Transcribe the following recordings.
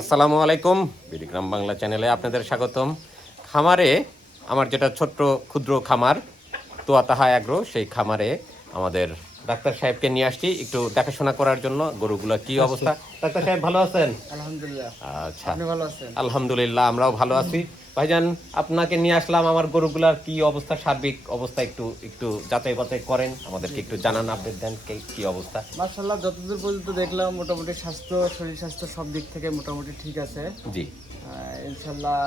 আসসালামু আলাইকুম। বিডিগ্রাম বাংলা চ্যানেলে আপনাদের স্বাগতম। খামারে আমার যেটা ছোট্ট ক্ষুদ্র খামার তোয়া তাহা অ্যাগ্রো সেই খামারে আমাদের ডাক্তার সাহেবকে নিয়ে আসছি। একটু দেখাশোনা করার জন্য গরুগুলো কি অবস্থা? ডাক্তার সাহেব ভালো আছেন? আলহামদুলিল্লাহ। আচ্ছা। ভালো আছেন? আলহামদুলিল্লাহ আমরাও ভালো আছি। ভাইজান আপনাকে নিয়ে আসলাম আমার গরুগুলার কি অবস্থা সার্বিক অবস্থা একটু একটু যাচাই বাছাই করেন। আমাদেরকে একটু জানান আপডেট দেন কি- অবস্থা। মার্শাল্লাহ যতদূর পর্যন্ত দেখলাম মোটামুটি স্বাস্থ্য শরীর স্বাস্থ্য সব দিক থেকে মোটামুটি ঠিক আছে। জি। ইনশাল্লাহ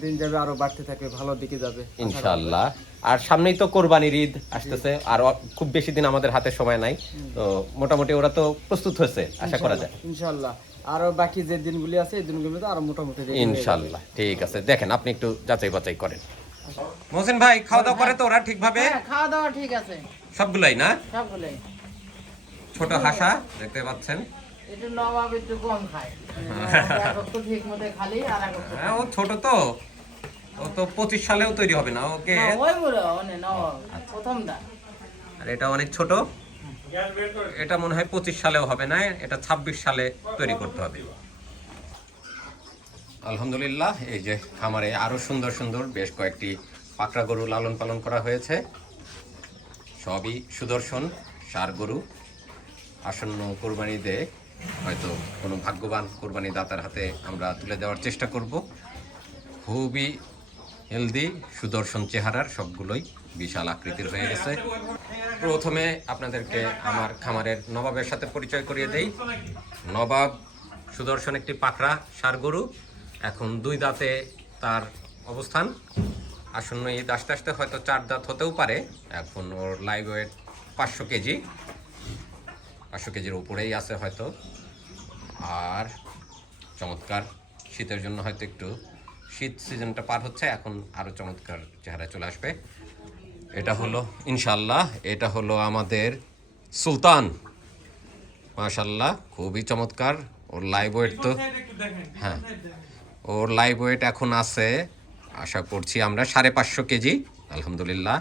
দিন যাবে আরও বাড়তে থাকবে ভালো দিকে যাবে ইনশাআল্লাহ। আর সামনেই তো কোরবানির ঈদ আসতেছে আর খুব বেশি দিন আমাদের হাতে সময় নাই। তো মোটামুটি ওরা তো প্রস্তুত হয়েছে আশা করা যায়। ইনশাল্লাহ আরও বাকি যে দিনগুলি আছে এই দিনগুলিতে আরও মোটামুটি ইনশাআল্লাহ ঠিক আছে। দেখেন আপনি একটু যাচাই বাছাই করেন। মোহসিন ভাই খাওয়া দাওয়া করে তো ওরা ঠিকভাবে? হ্যাঁ খাওয়া দাওয়া ঠিক আছে। সবগুলাই না? সবগুলোই। ছোট হাসা দেখতে পাচ্ছেন। একটু নবাব একটু কম খায়। ঠিক মতো খালি আর হ্যাঁ ও ছোট তো। ও তো পঁচিশ সালেও তৈরি হবে না ওকে। অনে নবাব। প্রথমটা আর এটা অনেক ছোট। এটা মনে হয় পঁচিশ সালেও হবে না, এটা ছাব্বিশ সালে তৈরি করতে হবে। আলহামদুলিল্লাহ, এই যে খামারে আরও সুন্দর সুন্দর বেশ কয়েকটি পাকড়া গরু লালন পালন করা হয়েছে। সবই সুদর্শন, সার গরু। আসন্ন কোরবানিতে হয়তো কোনো ভাগ্যবান কোরবানি দাতার হাতে আমরা তুলে দেওয়ার চেষ্টা করব। খুবই হেলদি, সুদর্শন চেহারার সবগুলোই। বিশাল আকৃতির হয়ে গেছে। প্রথমে আপনাদেরকে আমার খামারের নবাবের সাথে পরিচয় করিয়ে দেই। নবাব সুদর্শন একটি পাকড়া সার গরু। এখন দুই দাঁতে তার অবস্থান। আসন্ন ঈদ আস্তে আস্তে হয়তো চার দাঁত হতেও পারে। এখন ওর লাইভ ওয়েট পাঁচশো কেজি। পাঁচশো কেজির উপরেই আছে হয়তো। আর চমৎকার শীতের জন্য হয়তো একটু শীত সিজনটা পার হচ্ছে। এখন আরও চমৎকার চেহারা চলে আসবে। এটা হলো ইনশাল্লাহ এটা হলো আমাদের সুলতান। মাশাল্লাহ খুবই চমৎকার। ওর লাইভ ওয়েট তো হ্যাঁ। ওর লাইভ ওয়েট এখন আছে আশা করছি আমরা সাড়ে পাঁচশো কেজি। আলহামদুলিল্লাহ।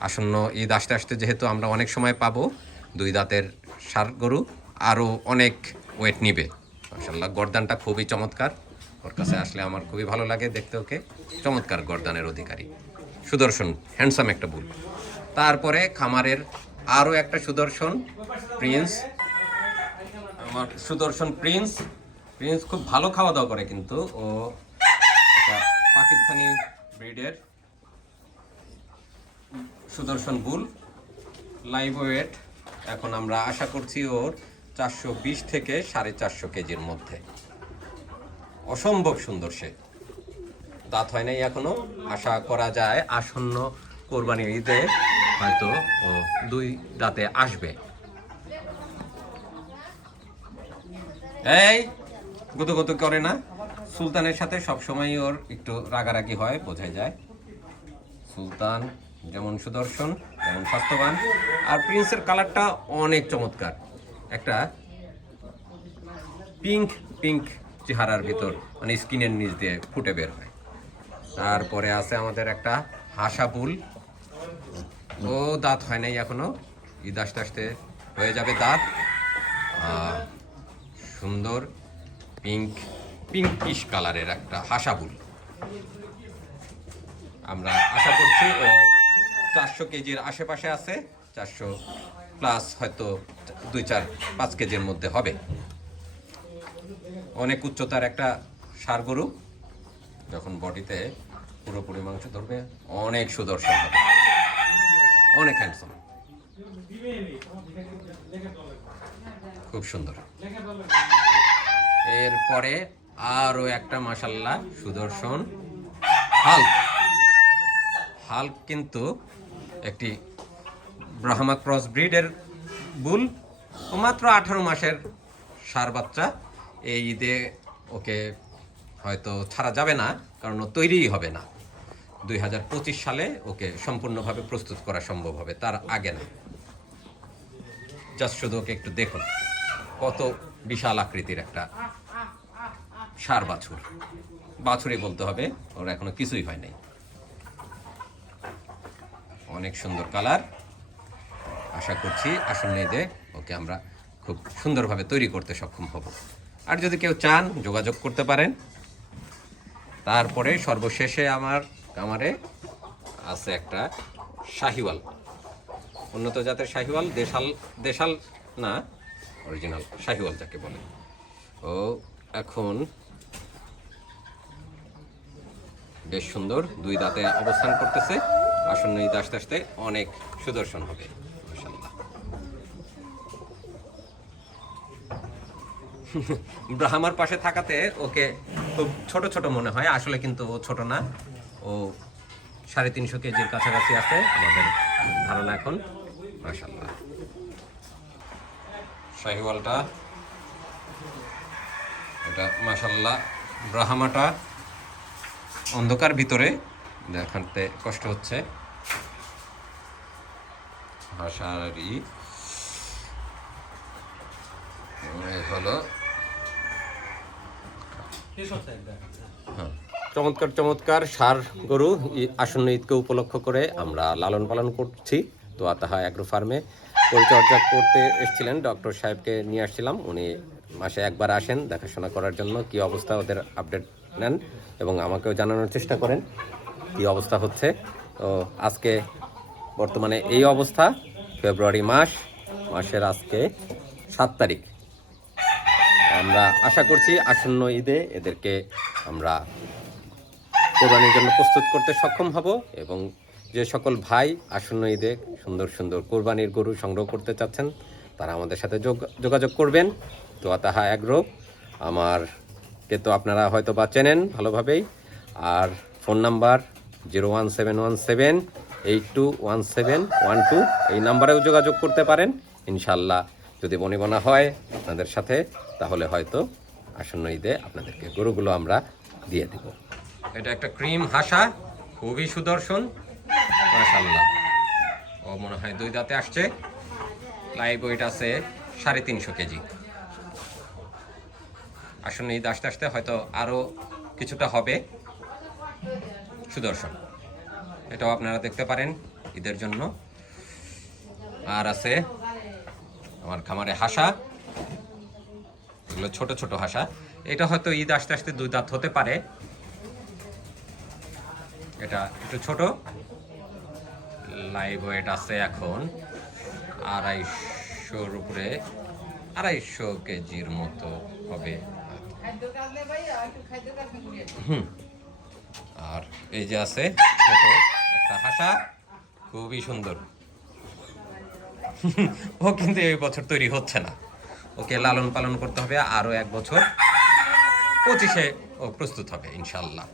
আসন্ন ঈদ আসতে আসতে যেহেতু আমরা অনেক সময় পাবো দুই দাঁতের সার গরু আরও অনেক ওয়েট নিবে। মাশাল্লাহ গর্দানটা খুবই চমৎকার। ওর কাছে আসলে আমার খুবই ভালো লাগে দেখতে ওকে। চমৎকার গরদানের অধিকারী। সুদর্শন হ্যান্ডসাম একটা বুল তারপরে খামারের আরও একটা সুদর্শন প্রিন্স আমার সুদর্শন প্রিন্স প্রিন্স খুব ভালো খাওয়া দাওয়া করে কিন্তু, ও পাকিস্তানি ব্রিডের সুদর্শন বুল লাইভ ওয়েট এখন আমরা আশা করছি ওর চারশো বিশ থেকে সাড়ে চারশো কেজির মধ্যে। অসম্ভব সুন্দর সে। দাঁত হয় নাই এখনও। আশা করা যায় আসন্ন কোরবানি ঈদে হয়তো, ও, দুই দাঁতে আসবে। এই গুতো গুতো করে না। সুলতানের সাথে সবসময় ওর একটু রাগারাগি হয় বোঝা যায়। সুলতান যেমন সুদর্শন যেমন স্বাস্থ্যবান। আর প্রিন্সের কালারটা অনেক চমৎকার। একটা পিঙ্ক পিঙ্ক চেহারার ভিতর মানে স্কিনের নিচ দিয়ে ফুটে বের হয়। তারপরে আছে আমাদের একটা হাসা পুল ও, দাঁত হয় নাই এখনও। ঈদ আস্তে আস্তে হয়ে যাবে দাঁত। সুন্দর পিঙ্ক, পিঙ্কিশ কালারের একটা হাসা বুল আমরা আশা করছি ও চারশো কেজির আশেপাশে আছে। চারশো প্লাস হয়তো দুই চার, পাঁচ কেজির মধ্যে হবে। অনেক উচ্চতার একটা সার গরু যখন বডিতে পুরোপুরি মাংস ধরবে। অনেক সুদর্শন হবে। অনেক হ্যান্ডসাম খুব সুন্দর। এরপরে আরও একটা মাসাল্লাহ সুদর্শন। হাল্ক। হাল্ক কিন্তু একটি ব্রাহ্মা ক্রস ব্রিডের বুল। মাত্র আঠারো মাসের সার বাচ্চা। এই ঈদে ওকে হয়তো ছাড়া যাবে না, কারণ ও তৈরিই হবে না। দুই হাজার পঁচিশ সালে ওকে সম্পূর্ণভাবে প্রস্তুত করা সম্ভব হবে, তার আগে না। জাস্ট শুধু ওকে একটু দেখুন, কত বিশাল আকৃতির একটা সার বাছুর। বাছুরই বলতে হবে, ওর এখনও কিছুই হয় নাই। অনেক সুন্দর কালার। আশা করছি আসন্ন ঈদে ওকে আমরা খুব সুন্দরভাবে তৈরি করতে সক্ষম হব। আর যদি কেউ চান, যোগাযোগ করতে পারেন। তারপরে সর্বশেষে আমার কামারে আছে একটা শাহিওয়াল। উন্নত জাতের শাহিওয়াল, দেশাল দেশাল না অরিজিনাল শাহিওয়াল যাকে বলে। ও এখন বেশ সুন্দর, দুই দাঁতে অবস্থান করতেছে। আসন্ন ঈদ আস্তে আস্তে অনেক সুদর্শন হবে ব্রাহ্মার পাশে থাকাতে ওকে খুব ছোট ছোট মনে হয়, আসলে কিন্তু ও ছোট না। ও সাড়ে তিনশো কেজির কাছাকাছি আছে আমাদের ধারণা এখন। মাশাল্লাহ শাহিওয়ালটা। এটা মাশাল্লাহ ব্রাহ্মাটা অন্ধকার ভিতরে দেখাতে কষ্ট হচ্ছে। হাসারি হলো হ্যাঁ। চমৎকার চমৎকার সার গরু আসন্ন ঈদকে উপলক্ষ করে আমরা লালন পালন করছি। তো আতাহা অ্যাগ্রো ফার্মে পরিচর্যা করতে এসেছিলেন ডক্টর সাহেবকে নিয়ে আসছিলাম। উনি মাসে একবার আসেন দেখাশোনা করার জন্য, কি অবস্থা ওদের আপডেট নেন এবং আমাকেও জানানোর চেষ্টা করেন, কি অবস্থা হচ্ছে। তো আজকে বর্তমানে এই অবস্থা, ফেব্রুয়ারি মাস, মাসের আজকে সাত তারিখ। আমরা আশা করছি আসন্ন ঈদে এদেরকে আমরা কোরবানির জন্য প্রস্তুত করতে সক্ষম হব এবং যে সকল ভাই আসন্ন ঈদে সুন্দর সুন্দর কোরবানির গরু সংগ্রহ করতে চাচ্ছেন, তারা আমাদের সাথে যোগ- যোগাযোগ করবেন। তো তাহা অ্যাগ্রো। আমার কে তো আপনারা হয়তো বা চেনেন ভালোভাবেই। আর phone number zero one seven one seven eight two one seven one two, এই নাম্বারেও যোগাযোগ করতে পারেন। ইনশাল্লাহ যদি বনিবনা হয় আপনাদের সাথে, তাহলে হয়তো আসন্ন ঈদে আপনাদেরকে গরুগুলো আমরা দিয়ে দেব। এটা একটা ক্রিম, হাসা, খুবই সুদর্শন। ও মনে হয় দুই দাঁতে আসছে। লাইভ ওয়েট আছে সাড়ে তিনশো কেজি। আসলে ঈদ আসতে আসতে হয়তো আরও কিছুটা হবে। সুদর্শন। এটাও আপনারা দেখতে পারেন ঈদের জন্য। আর আছে আমার খামারে হাসা। এগুলো ছোট ছোট হাসা। এটা হয়তো ঈদ আসতে আসতে দুই দাঁত হতে পারে। এটা একটু ছোট। লাইভ ওয়েট আছে এখন আড়াইশোর উপরে, আড়াইশো কেজির মতো হবে। আর এই যে আছে একটা হাসা, খুবই সুন্দর। ও কিন্তু এই বছর তৈরি হচ্ছে না। ওকে লালন পালন করতে হবে আরও এক বছর। পঁচিশে ও প্রস্তুত হবে, ইনশাল্লাহ।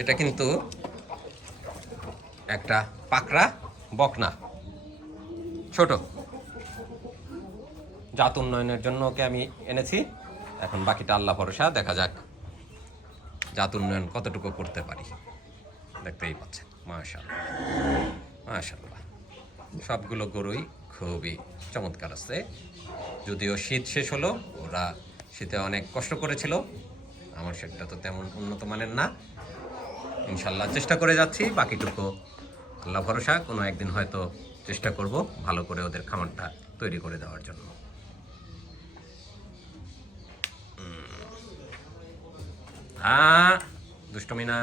এটা কিন্তু একটা পাকড়া বকনা। ছোট। জাত উন্নয়নের জন্য ওকে আমি এনেছি। এখন বাকিটা আল্লাহ ভরসা, দেখা যাক জাত উন্নয়ন কতটুকু করতে পারি। দেখতেই পাচ্ছেন মাশাল্লাহ মাশাল্লাহ সবগুলো গরুই খুবই চমৎকার আছে। যদিও শীত শেষ হলো, ওরা শীতে অনেক কষ্ট করেছিল। আমার সেটা তো তেমন উন্নত মানের না। ইনশাল্লাহ চেষ্টা করে যাচ্ছি, বাকিটুকু আল্লাহ ভরসা, কোনো একদিন হয়তো চেষ্টা করব ভালো করে ওদের খামারটা তৈরি করে দেওয়ার জন্য। হ্যাঁ দুষ্টমি না।